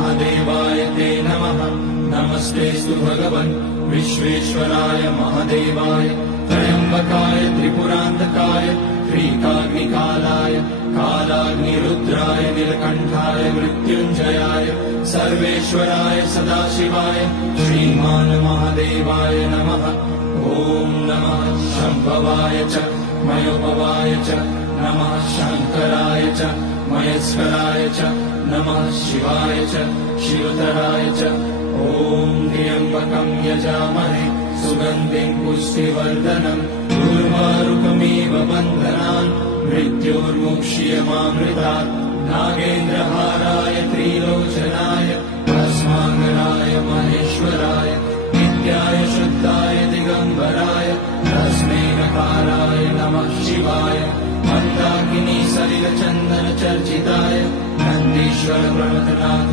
महादेवाय ते नमः। नमस्तेऽस्तु भगवन् विश्वेश्वराय महादेवाय त्र्यम्बकाय त्रिपुरान्तकाय त्रिकाग्निकालाय कालाग्निरुद्राय नीलकण्ठाय मृत्युञ्जयाय सर्वेश्वराय सदाशिवाय श्रीमान् महादेवाय नमः। ॐ नमः शम्भवाय च मयोपवाय च नमः शङ्कराय च महेश्वराय च नमः शिवाय च शिवतराय च। ॐ त्र्यम्बकं यजामहे सुगन्धिं पुष्टिवर्धनम् उर्वारुकमिव बन्धनान् मृत्योर्मुक्ष्यमामृतात्। नागेन्द्रहाराय त्रिलोचनाय भस्माङ्गराय महेश्वराय नित्याय शुद्धाय दिगम्बराय तस्मै नकाराय नमः शिवाय। मन्दाकिनी सलिलचन्दन चर्चिताय नन्दीश्वर प्रणतनाथ